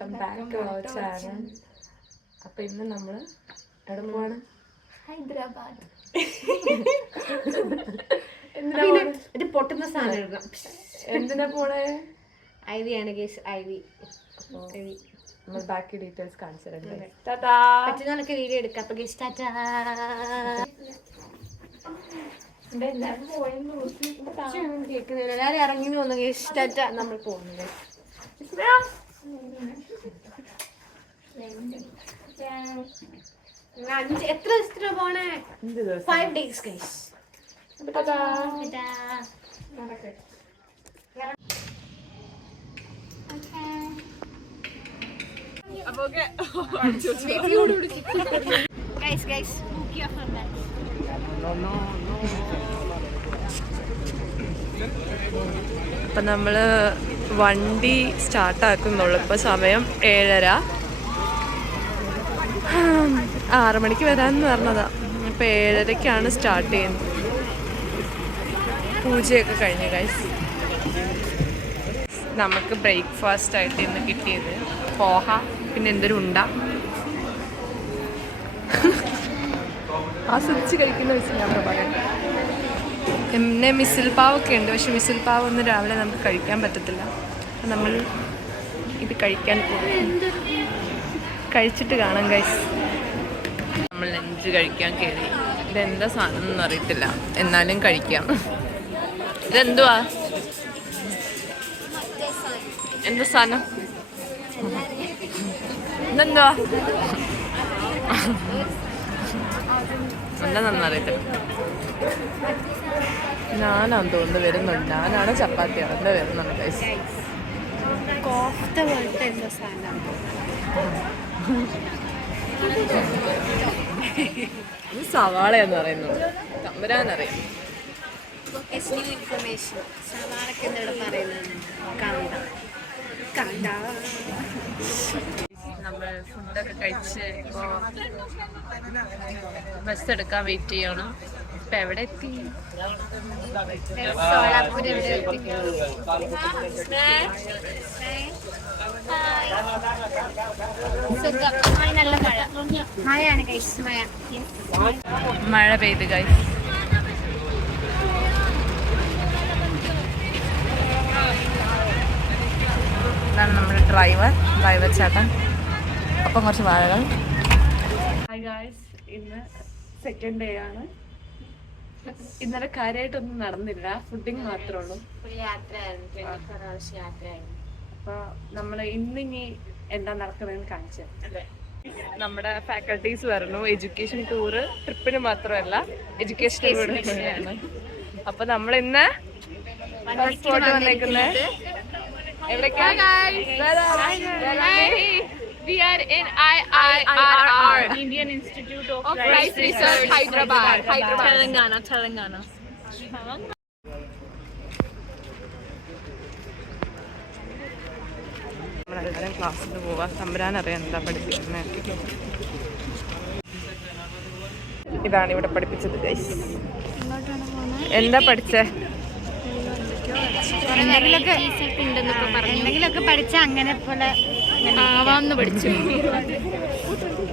Welcome back to our channel. അപ്പോൾ ഇന്ന് നമ്മൾ എവിടെ പോവാണ്? ഹൈദരാബാദ്. ഇത് പൊട്ടുന്ന സാധനം എന്തിനാ പോണേ? IV ആണ് ഗൈസ്, IV. നമ്മൾ ബാക്കി ഡീറ്റെയിൽസ് കാണിച്ചു തരാം. പറ്റുന്നതൊക്കെ വീഡിയോ എടുക്കാം. അപ്പോൾ ഗൈസ് ടാറ്റാ. കേൾക്കുന്നില്ല, എല്ലാവരും ഇറങ്ങി തോന്നുന്നു ഗൈസ്. ടാറ്റാ. നമ്മൾ പോകുന്നത് എത്ര ദിവസത്തിനാ പോണേ? 5 days ഗൈസ്. അപ്പം നമ്മൾ വണ്ടി സ്റ്റാർട്ടാക്കുന്നുള്ളൂ. ഇപ്പോൾ സമയം 7:30. 6 മണിക്ക് വരാമെന്ന് പറഞ്ഞതാ. ഇപ്പോൾ 7:30ക്കാണ് സ്റ്റാർട്ട് ചെയ്യുന്നത്. പൂജയൊക്കെ കഴിഞ്ഞു ഗൈസ്. നമുക്ക് ബ്രേക്ക്ഫാസ്റ്റ് ആയിട്ട് ഇന്ന് കിട്ടിയത് പോഹ, പിന്നെ എന്തൊരു ഉണ്ട. ആസ്വദിച്ച് കഴിക്കുന്ന വെച്ച് ഞാൻ പറയാം. പിന്നെ മിസിൽ പാവൊക്കെ ഉണ്ട്, പക്ഷെ മിസിൽ പാവ് ഒന്നും രാവിലെ നമുക്ക് കഴിക്കാൻ പറ്റത്തില്ല. അപ്പം നമ്മൾ ഇത് കഴിക്കാൻ പോകും. കഴിച്ചിട്ട് കാണാം ഗൈസ്. നമ്മൾ ലഞ്ച് കഴിക്കാൻ കയറി. ഇതെന്താ സാധനം ഒന്നും അറിയത്തില്ല, എന്നാലും കഴിക്കാം. ഇതെന്തുവാ? എന്താ സാധനം? ഇതെന്തുവാ? എന്താണെന്ന് അറിയത്തില്ല. ഞാനാന്ന് തോന്നുന്നു വരുന്നുണ്ട്. ഞാനാണ് ചപ്പാത്തിയാണ് എന്താ വരുന്നുണ്ട് ഗൈസ്. കോഫ്ത പോലത്തെ എന്താ സാധനം? ഇത് സവാളയെന്ന് പറയുന്നത് തമ്പുരാനറിയാം. ഇൻഫർമേഷൻ. സവാളക്ക് എന്താ പറയുന്നത്? കണ്ട. നമ്മൾ ഫുഡൊക്കെ കഴിച്ച് ഇപ്പോൾ ബസ് എടുക്കാൻ വെയിറ്റ് ചെയ്യണം. ഇപ്പം എവിടെ എത്തി? മഴ പെയ്ത് ഗൈസ്. ഇതാണ് നമ്മുടെ ഡ്രൈവർ ചേട്ടൻ. അപ്പം കുറച്ച് വാഴകൾ. ഹായ് ഗായ്സ്, ഇന്ന് സെക്കൻഡ് ഡേ ആണ്. ഇന്നലെ കാര്യമായിട്ടൊന്നും നടന്നില്ല, ഫുഡിങ് മാത്രമേ ഉള്ളൂ. അപ്പോൾ നമ്മൾ ഇന്നിനി എന്താ നടക്കുന്നതെന്ന് കാണിച്ചു. നമ്മുടെ ഫാക്കൽറ്റീസ് പറഞ്ഞു എഡ്യൂക്കേഷൻ ടൂറ് ട്രിപ്പിന് മാത്രമല്ല എഡ്യൂക്കേഷൻ ടൂറാണ്. അപ്പോൾ നമ്മൾ ഇന്ന് സ്പോട്ട് വന്നേക്കുന്നത് എവിടേക്കാണ്? We are in IIRR, Indian Institute of Rice Research, Hyderabad. Telangana. നമ്മളെല്ലാവരും ക്ലാസ്സിൽ പോവാ. തമ്പുരാനറിയാം എന്താ പഠിപ്പിക്കുന്നത്. ഇതാണ് ഇവിടെ പഠിപ്പിച്ചത് ഗൈസ്. എന്താ പഠിച്ചേ? എന്തെങ്കിലുമൊക്കെ പഠിച്ച അങ്ങനെ പോലെ ആവാന്ന് പഠിച്ചു.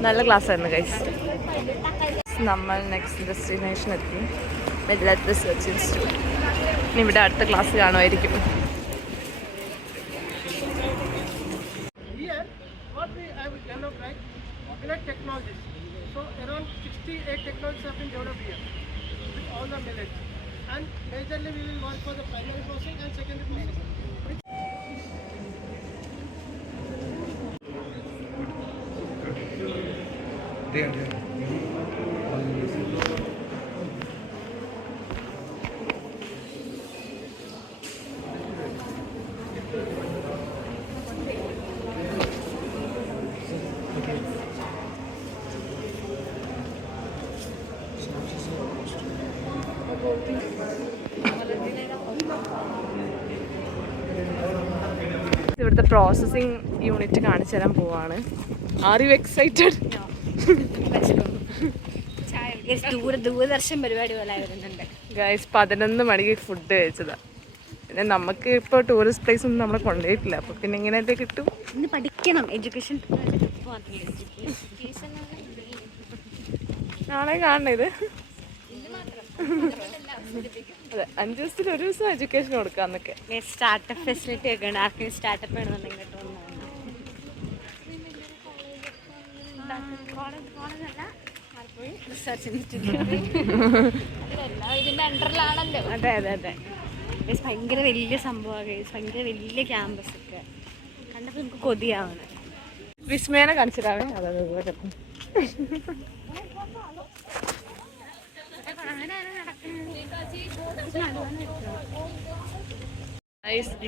നല്ല ക്ലാസ് ആയിരുന്നു ഗൈസ്. നമ്മൾ നെക്സ്റ്റ് ഡെസ്റ്റിനേഷൻ എത്തി, മിഡ്ലറ്റ് റിസർച്ച് ഇൻസ്റ്റിറ്റ്യൂട്ട്. ഇനി ഇവിടെ അടുത്ത ക്ലാസ് കാണുമായിരിക്കും. Technologies. So around 68 technologies have been developed here with all the millets. And majorly we will work for the primary processing and secondary processing. ഇവിടുത്തെ processing unit കാണിച്ചു തരാൻ പോവാണ്. Are you excited? Doordarshan പരിപാടി പോലെ വരുന്നുണ്ട് ഗൈസ്. 11 മണിക്ക് food കഴിച്ചതാ. പിന്നെ നമുക്ക് ഇപ്പോൾ ടൂറിസ്റ്റ് പ്ലേസ് ഒന്നും നമ്മളെ കൊണ്ടുപോയിട്ടില്ല, അപ്പോൾ പിന്നെ ഇങ്ങനെയൊക്കെ കിട്ടും. ഇന്ന് പഠിക്കണം, എഡ്യൂക്കേഷൻ നാളെ കാണണം ഇത്. അതെ, 5 ദിവസത്തിൽ 1 ദിവസം എഡ്യൂക്കേഷൻ കൊടുക്കാന്നൊക്കെ. സ്റ്റാർട്ടപ്പ് ഫെസിലിറ്റി ഒക്കെ ഉണ്ട്, ആർക്കെങ്കിലും സ്റ്റാർട്ടപ്പ് വേണമെന്നുണ്ടെങ്കിൽ കേട്ടോ. റിസർച്ച് ഇൻസ്റ്റിറ്റ്യൂട്ട് ഇതിന്റെ അണ്ടറിലാണല്ലോ. അതെ അതെ അതെ. ഭയങ്കര വലിയ സംഭവമാണ്, ഭയങ്കര വലിയ ക്യാമ്പസ് ഒക്കെ കണ്ടപ്പോൾ നമുക്ക് കൊതിയാവണം. വിസ്മയനെ കാണിച്ചിട്ടാവേ. അതെ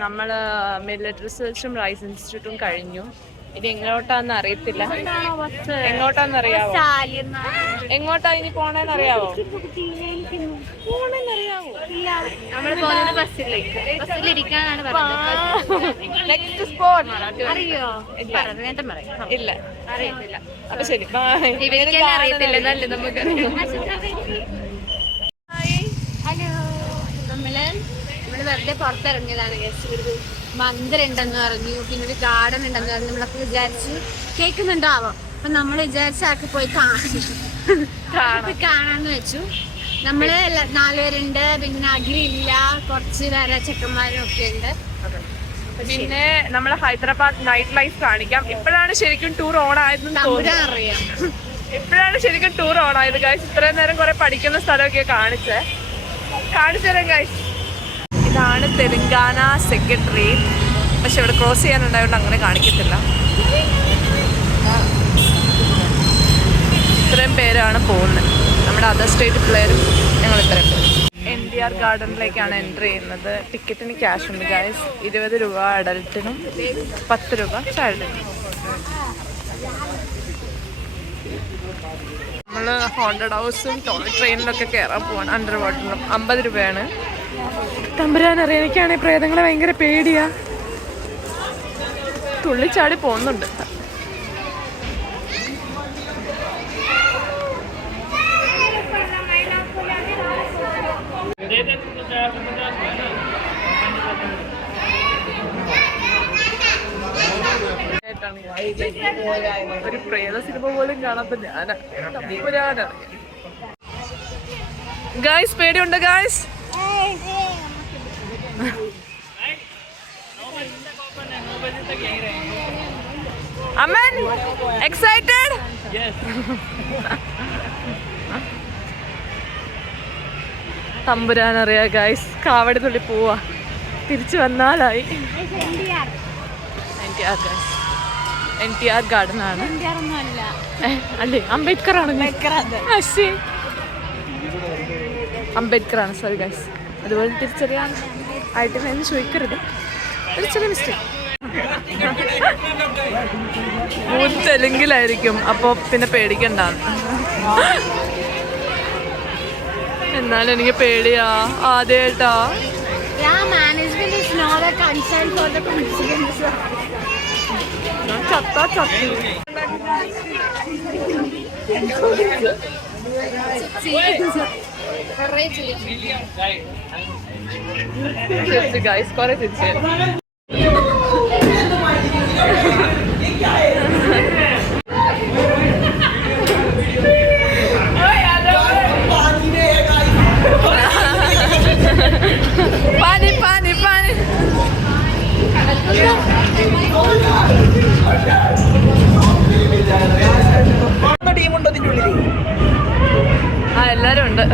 നമ്മള് മില്ലറ്റ് റിസർച്ചും റൈസ് ഇൻസ്റ്റിറ്റ്യൂട്ടും കഴിഞ്ഞു. ഇനി എങ്ങോട്ടാന്ന് അറിയത്തില്ല. എങ്ങോട്ടാന്ന് അറിയാവോ? എങ്ങോട്ടാ ഇനി പോണേന്ന് അറിയാവോ? നമ്മള് പോകുന്നത് ബസ്സിലിരിക്കാനാണ് നെക്സ്റ്റ് സ്പോട്ട് അറിയോ? ഇല്ല, അറിയത്തില്ല. അപ്പൊ ശരി, ബൈ. അറിയത്തില്ല, നല്ല നമുക്ക്. ഹലോ, നമ്മള് വെറുതെ പുറത്തിറങ്ങിയതാണ്. ഒരു മന്ദിരം ഉണ്ടെന്ന് പറഞ്ഞു, പിന്നെ ഒരു ഗാർഡൻ ഉണ്ടെന്ന് പറഞ്ഞു. നമ്മളൊക്കെ വിചാരിച്ചു കേൾക്കുന്നുണ്ടാവാം. അപ്പൊ നമ്മൾ വിചാരിച്ച ആൾക്ക് പോയി കാണാന്ന് വെച്ചു. നമ്മള് 4 പേരുണ്ട്, പിന്നെ അഖിലില്ല, കുറച്ച് വേറെ ചെക്കന്മാരും ഒക്കെ ഉണ്ട്. പിന്നെ നമ്മള് ഹൈദരാബാദ് നൈറ്റ് ലൈഫ് കാണിക്കാം. ഇപ്പോഴാണ് ശരിക്കും ടൂർ ഓൺ ആയതെന്ന് തോന്നുന്നു. അറിയാം, ഇപ്പോഴാണ് ശരിക്കും ടൂർ ഓൺ ആയത് ഗൈസ്. ഇത്രയും നേരം കുറെ പഠിക്കുന്ന സ്ഥലമൊക്കെ കാണിച്ചു തരാം ഗൈസ്. ഇതാണ് തെലങ്കാന സെക്രട്ടേറിയറ്റ്. പക്ഷെ ഇവിടെ ക്രോസ് ചെയ്യാനുണ്ടായതുകൊണ്ട് അങ്ങനെ കാണിക്കത്തില്ല. ഇത്രയും പേരാണ് പോകുന്നത്. നമ്മുടെ അതർ സ്റ്റേറ്റ് പിള്ളേരും ഞങ്ങൾ ഇത്രയും പേര്. NTR ഗാർഡനിലേക്കാണ് എൻട്രി ചെയ്യുന്നത്. ടിക്കറ്റിന് ക്യാഷ് ഉണ്ട് ഗൈസ്. 20 രൂപ അഡൽട്ടിനും 10 രൂപ ചൈൽഡിനും. നമ്മൾ ഹോണ്ടഡ് ഹൗസും ടോയ് ട്രെയിനിലൊക്കെ കയറാൻ പോവാണ്. അണ്ടർ വാട്ടറിലും 50 രൂപയാണ്. തമ്പുരാനറിയാം, എനിക്കാണെങ്കിൽ പ്രേതങ്ങളെ ഭയങ്കര പേടിയാ. തുള്ളിച്ചാടി പോകുന്നുണ്ട്. ഒരു പ്രേത സിനിമ പോലും കാണാത്ത ഞാനാണ്. ഗൈസ്, പേടിയുണ്ട് ഗൈസ്. Aman, excited? Yes. തമ്പുരാനറിയാ ഗൈസ്, കാവടി തുള്ളി പോവാ. തിരിച്ചു വന്നാലായി. NTR ഗാർഡൻ ആണ്. അല്ലേ, അംബേദ്കർ ആണ്. അംബേദ്കർ ആണ്, സോറി ഗൈസ്. അതുപോലെ തിരിച്ചറിയാൻ ആയിട്ട് എന്ന് ചോദിക്കരുത്, ഒരു ചെറിയ മിസ്റ്റേക്ക്. തെലുങ്കിലായിരിക്കും, അപ്പോൾ പിന്നെ പേടിക്കണ്ടാന്ന്. എന്നാലും എനിക്ക് പേടിയാ ആദ്യമായിട്ടാ. ചത്താ ചത്തി. ഗൈസ് കുറെ തിരിച്ചു. പാനി പാനി പാനി. ആ, എല്ലാരും ഉണ്ട്.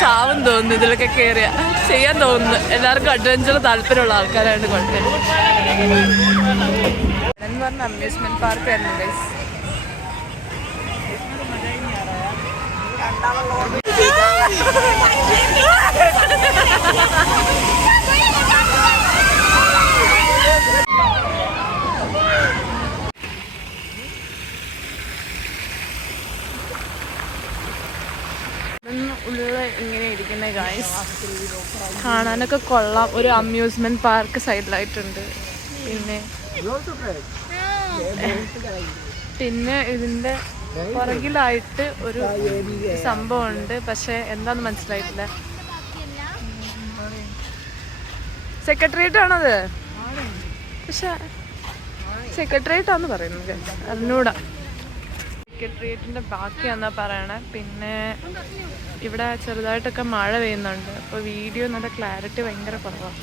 ചാവും തോന്നുന്നു ഇതിലൊക്കെ കയറിയ. ചെയ്യാൻ തോന്നുന്നു. എല്ലാവർക്കും അഡ്വഞ്ചർ താല്പര്യമുള്ള ആൾക്കാരായിട്ട് കൊണ്ടുവരും എന്ന് പറഞ്ഞ അമ്യൂസ്മെന്റ് പാർക്ക് ആയിരുന്നു ഗൈസ്. ഇരിക്കുന്നത് ഗായ്സ്. കാണാനൊക്കെ കൊള്ളാം. ഒരു അമ്യൂസ്മെന്റ് പാർക്ക് സൈഡിലായിട്ടുണ്ട്. പിന്നെ ഇതിന്റെ പുറകിലായിട്ട് ഒരു സംഭവമുണ്ട്. പക്ഷെ എന്താന്ന് മനസ്സിലായിട്ടില്ല. സെക്രട്ടേറിയറ്റ് ആണത്. പക്ഷെ സെക്രട്ടേറിയറ്റ് ആണെന്ന് പറയുന്നത് അറിഞ്ഞൂടാ. സെക്രട്ടേറിയറ്റിന്റെ ബാക്കിയാന്നാ പറയണേ. പിന്നെ ഇവിടെ ചെറുതായിട്ടൊക്കെ മഴ പെയ്യുന്നുണ്ട്. അപ്പോൾ വീഡിയോ നല്ല ക്ലാരിറ്റി ഭയങ്കര കുറവാണ്.